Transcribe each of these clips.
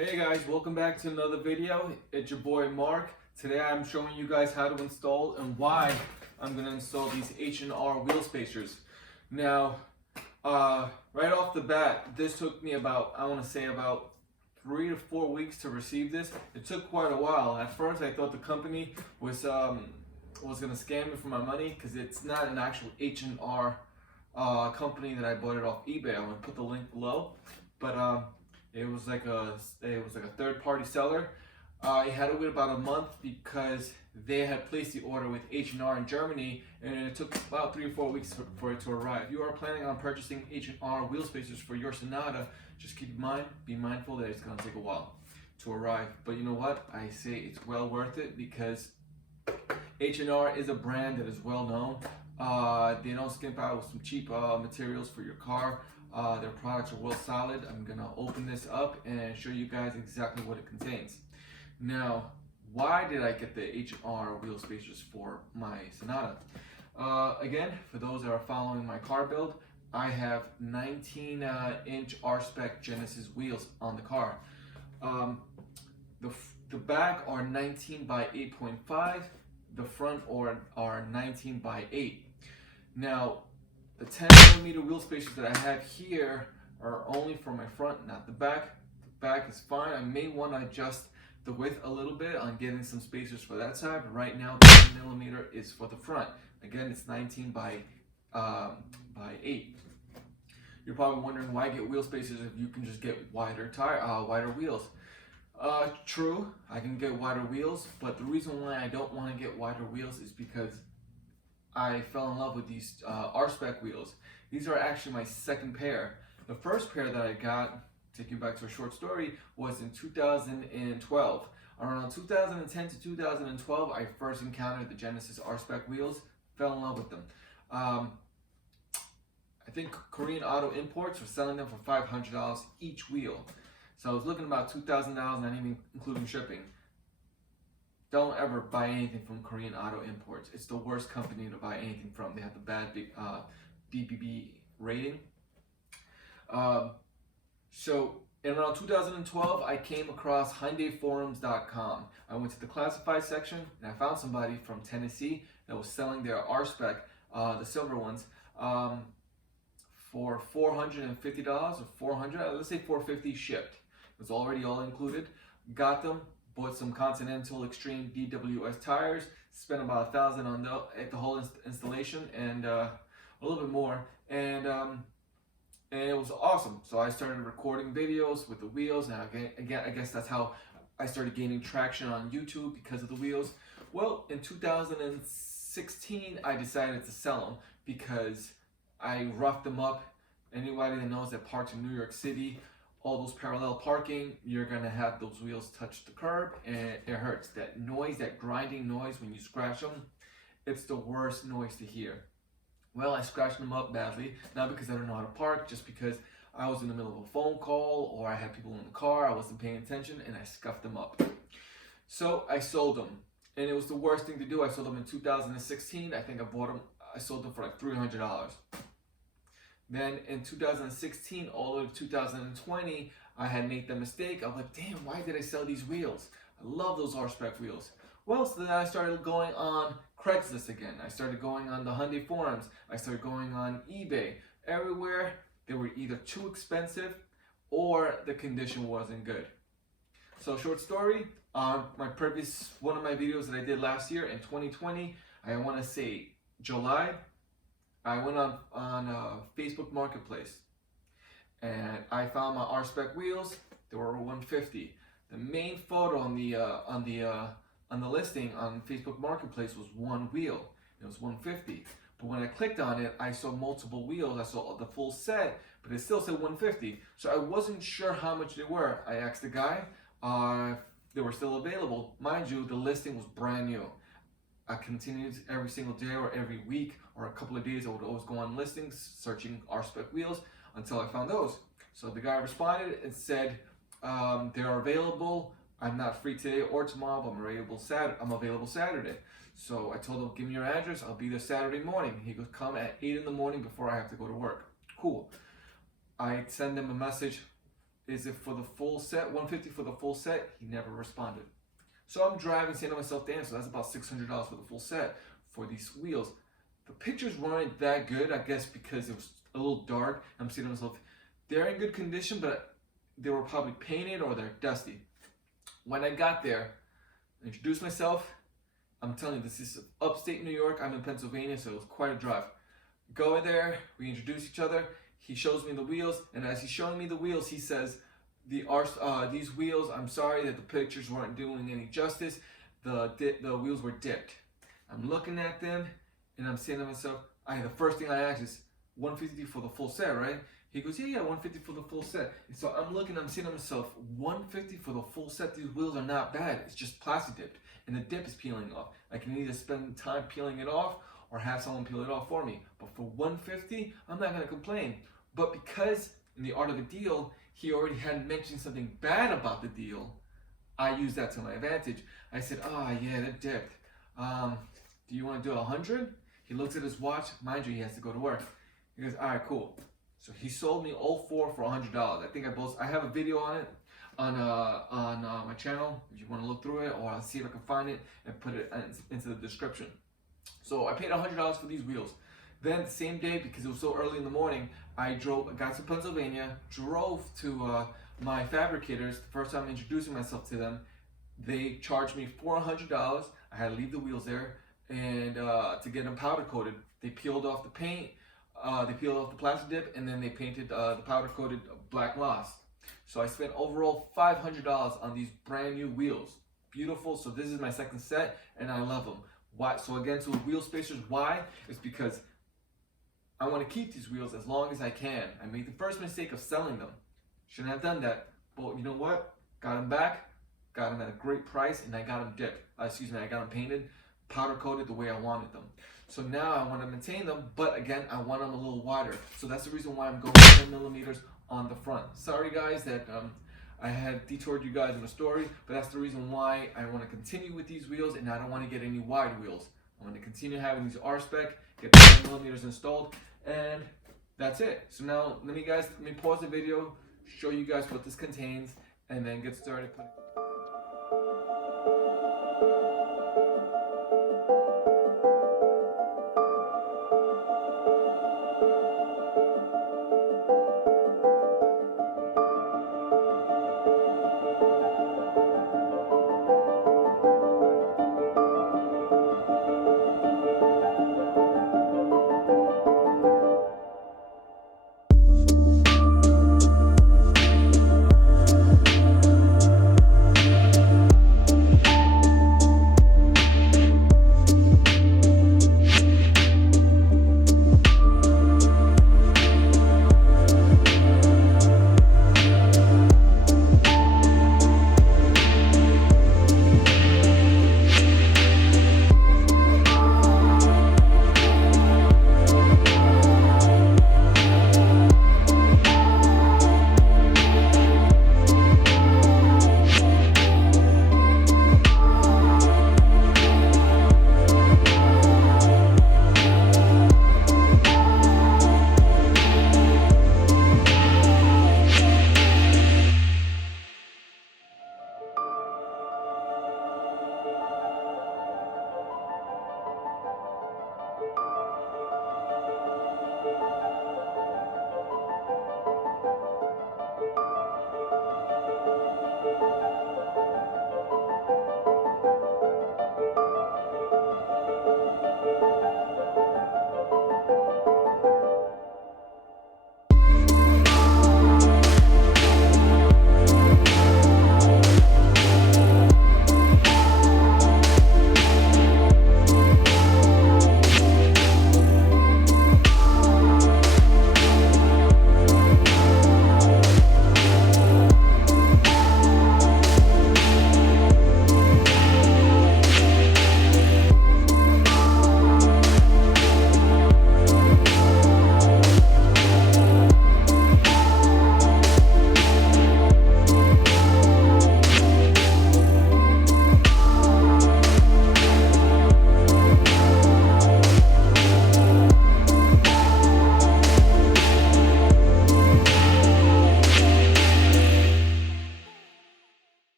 Hey guys, welcome back to another video. It's your boy Mark. Today I'm showing you guys how to install and why I'm going to install these H&R Wheel Spacers. Now, right off the bat, this took me about 3 to 4 weeks to receive this. It took quite a while. At first I thought the company was going to scam me for my money because it's not an actual H&R company that I bought it off eBay. I'm going to put the link below. But it was like a third-party seller. I had to wait about a month because they had placed the order with H&R in Germany, and it took about 3 or 4 weeks for it to arrive. If you are planning on purchasing H&R wheel spacers for your Sonata, just keep in mind, be mindful that it's going to take a while to arrive. But you know what? I say it's well worth it because H&R is a brand that is well known. They don't skimp out with some cheap materials for your car. Their products are well solid. I'm gonna open this up and show you guys exactly what it contains. Now, why did I get the H&R wheel spacers for my Sonata? Again, for those that are following my car build, I have 19-inch Rspec Genesis wheels on the car. The back are 19 by 8.5. The front are 19 by 8. Now, the 10mm wheel spacers that I have here are only for my front, not the back. The back is fine. I may want to adjust the width a little bit on getting some spacers for that side, but right now 10mm is for the front. Again, it's 19 by 8. You're probably wondering why get wheel spacers if you can just get wider wheels. True, I can get wider wheels, but the reason why I don't want to get wider wheels is because I fell in love with these Rspec wheels. These are actually my second pair. The first pair that I got, take you back to a short story, was in 2012. Around 2010 to 2012, I first encountered the Genesis Rspec wheels, fell in love with them. I think Korean Auto Imports were selling them for $500 each wheel. So I was looking at about $2,000, not even including shipping. Don't ever buy anything from Korean Auto Imports. It's the worst company to buy anything from. They have the bad BBB rating. So in around 2012, I came across HyundaiForums.com. I went to the classified section and I found somebody from Tennessee that was selling their Rspec, the silver ones, for $450 or $400. Let's say $450 shipped. It was already all included. Got them. Bought some Continental Extreme DWS tires, spent about $1,000 on the whole installation and a little bit more, and it was awesome. So I started recording videos with the wheels, and again, I guess that's how I started gaining traction on YouTube because of the wheels. Well, in 2016, I decided to sell them because I roughed them up. Anybody that knows that parks in New York City, all those parallel parking, you're gonna have those wheels touch the curb and it hurts. That noise, that grinding noise when you scratch them, it's the worst noise to hear. Well, I scratched them up badly, not because I don't know how to park, just because I was in the middle of a phone call or I had people in the car, I wasn't paying attention, and I scuffed them up. So I sold them, and it was the worst thing to do. I sold them in 2016. I think I sold them for like $300. Then in 2016, all the way to 2020, I had made the mistake. I'm like, damn, why did I sell these wheels? I love those Rspec wheels. Well, so then I started going on Craigslist again. I started going on the Hyundai forums. I started going on eBay. Everywhere, they were either too expensive or the condition wasn't good. So short story, one of my videos that I did last year in 2020, I want to say July, I went on Facebook Marketplace and I found my Rspec wheels. They were $150. The main photo on the listing on Facebook Marketplace was one wheel. It was $150. But when I clicked on it, I saw multiple wheels. I saw the full set, but it still said $150. So I wasn't sure how much they were. I asked the guy if they were still available. Mind you, the listing was brand new. I continued every single day or every week or a couple of days. I would always go on listings searching Rspec wheels until I found those. So the guy responded and said, they're available. I'm not free today or tomorrow, but I'm available Saturday. So I told him, give me your address. I'll be there Saturday morning. He goes, come at 8 in the morning before I have to go to work. Cool. I send him a message. is it for the full set, $150 for the full set? He never responded. So I'm driving, saying to myself, damn, so that's about $600 for the full set for these wheels. The pictures weren't that good, I guess because it was a little dark. I'm saying to myself, they're in good condition, but they were probably painted or they're dusty. When I got there, I introduced myself. I'm telling you, this is upstate New York. I'm in Pennsylvania, so it was quite a drive. Go in there, we introduce each other. He shows me the wheels, and as he's showing me the wheels, he says, these wheels, I'm sorry that the pictures weren't doing any justice. The wheels were dipped. I'm looking at them, and I'm saying to myself, the first thing I ask is, $150 for the full set, right? He goes, yeah, $150 for the full set. And so I'm looking, I'm saying to myself, $150 for the full set, these wheels are not bad. It's just plastic dipped, and the dip is peeling off. I can either spend time peeling it off or have someone peel it off for me. But for $150, I'm not gonna complain. But because in the art of the deal, he already had mentioned something bad about the deal, I used that to my advantage. I said, yeah, they're dipped. Do you want to do 100? He looks at his watch. Mind you, he has to go to work. He goes, all right, cool. So he sold me all four for $100. I have a video on it on my channel if you want to look through it, or I'll see if I can find it and put it into the description. So I paid $100 for these wheels. Then the same day, because it was so early in the morning, I got to Pennsylvania, drove to my fabricators. The first time introducing myself to them, they charged me $400. I had to leave the wheels there, and to get them powder coated, they peeled off the paint, they peeled off the plastic dip, and then they painted the powder coated black gloss. So I spent overall $500 on these brand new wheels. Beautiful. So this is my second set, and I love them. Why? So again, so wheel spacers. Why? It's because I want to keep these wheels as long as I can. I made the first mistake of selling them. Shouldn't have done that. But you know what? Got them back. Got them at a great price, and I got them dipped. I got them painted, powder coated the way I wanted them. So now I want to maintain them, but again, I want them a little wider. So that's the reason why I'm going 10 millimeters on the front. Sorry guys that I had detoured you guys in the story, but that's the reason why I want to continue with these wheels, and I don't want to get any wide wheels. I want to continue having these Rspec, get 10 millimeters installed, and that's it. So now let me pause the video, show you guys what this contains, and then get started putting.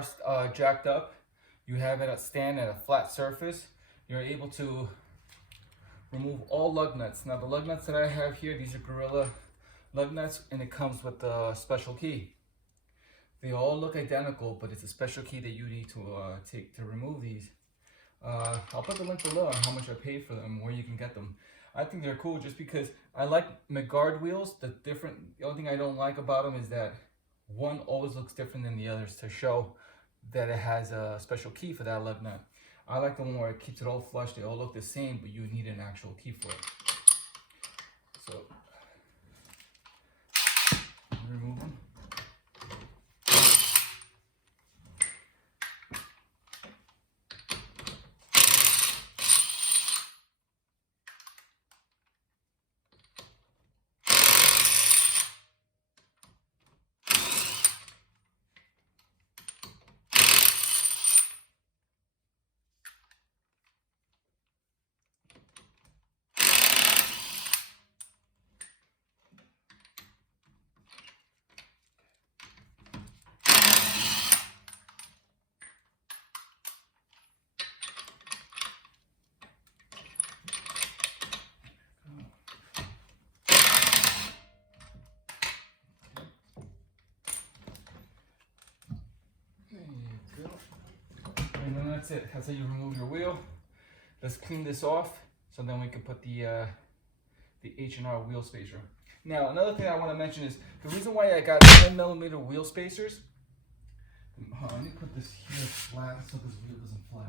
car jacked up, you have it stand at a flat surface, you're able to remove all lug nuts. Now the lug nuts that I have here, these are Gorilla lug nuts, and it comes with a special key. They all look identical, but it's a special key that you need to take to remove these. I'll put the link below on how much I paid for them, where you can get them. I think they're cool just because I like McGuard wheels. The only thing I don't like about them is that one always looks different than the others to show that it has a special key for that lug nut. I like the one where it keeps it all flush. They all look the same, but you need an actual key for it. So, remove them. And then that's it. That's how you remove your wheel. Let's clean this off so then we can put the H&R Wheel Spacer. Now another thing I want to mention is the reason why I got 10mm wheel spacers. Hold on, let me put this here flat so this wheel doesn't fly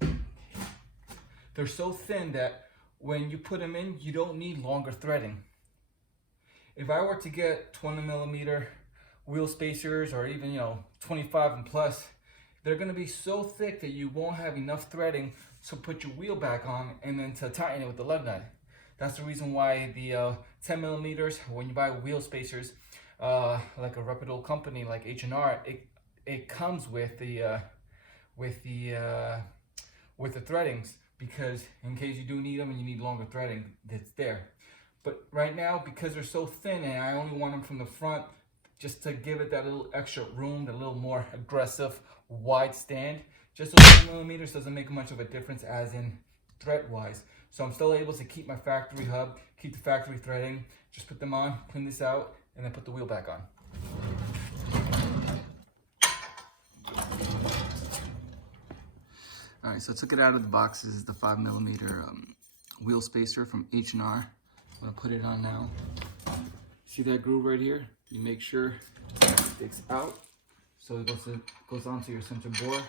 off. They're so thin that when you put them in, you don't need longer threading. If I were to get 20mm wheel spacers, or even 25 and plus, they're going to be so thick that you won't have enough threading to put your wheel back on and then to tighten it with the lug nut. That's the reason why the 10mm, when you buy wheel spacers, like a reputable company like H&R, it comes with the threadings, because in case you do need them and you need longer threading, it's there. But right now, because they're so thin and I only want them from the front, just to give it that little extra room, that little more aggressive wide stand, just those 10mm doesn't make much of a difference as in thread wise. So I'm still able to keep my factory hub, keep the factory threading, just put them on, clean this out, and then put the wheel back on. All right, so I took it out of the box. This is the 5mm wheel spacer from H&R. I'm gonna put it on now. See that groove right here? You make sure it sticks out so it goes onto your center bore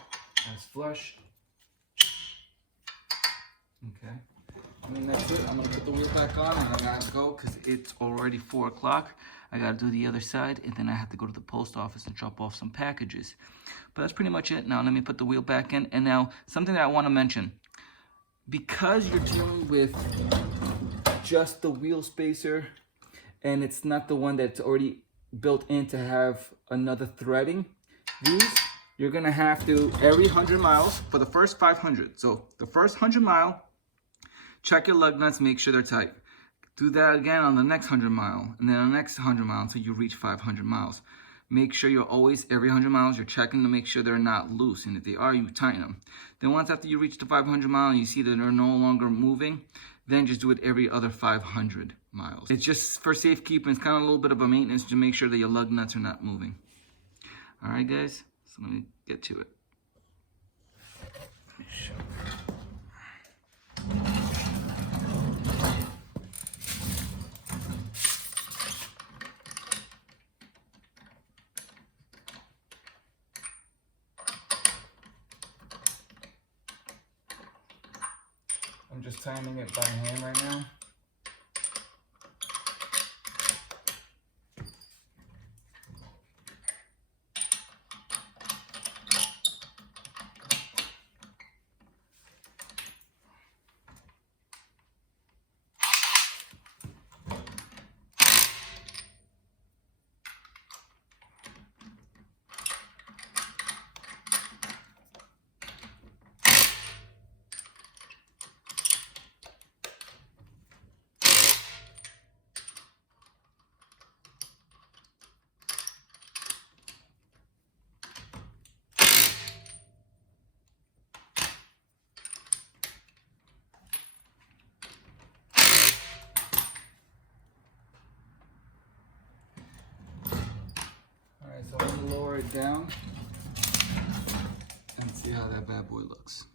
as flush. Okay, and then that's it. I'm gonna put the wheel back on and I gotta go because it's already 4 o'clock. I gotta do the other side, and then I have to go to the post office and drop off some packages. But that's pretty much it. Now let me put the wheel back in. And now something that I want to mention, because you're dealing with just the wheel spacer and it's not the one that's already built in to have another threading, these you're gonna have to, every 100 miles for the first 500. So the first 100 mile, check your lug nuts, make sure they're tight. Do that again on the next 100 mile, and then on the next 100 miles until you reach 500 miles. Make sure you're always, every 100 miles, you're checking to make sure they're not loose, and if they are, you tighten them. Then once after you reach the 500 mile and you see that they're no longer moving, then just do it every other 500 miles. It's just for safekeeping. It's kind of a little bit of a maintenance to make sure that your lug nuts are not moving. All right, guys, so let me get to it. I'm just timing it by hand right now. lower it down and see how that bad boy looks.